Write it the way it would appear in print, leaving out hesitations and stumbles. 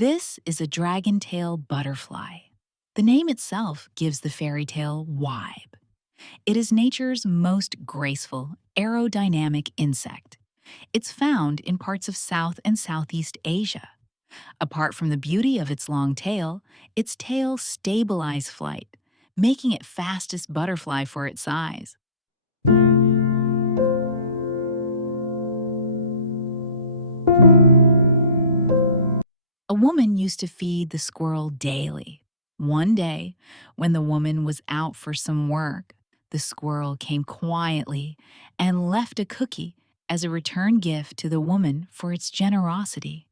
This is a dragon-tail butterfly. The name itself gives the fairy tale vibe. It is nature's most graceful, aerodynamic insect. It's found in parts of South and Southeast Asia. Apart from the beauty of its tail stabilizes flight, making it fastest butterfly for its size. A woman used to feed the squirrel daily. One day, when the woman was out for some work, the squirrel came quietly and left a cookie as a return gift to the woman for its generosity.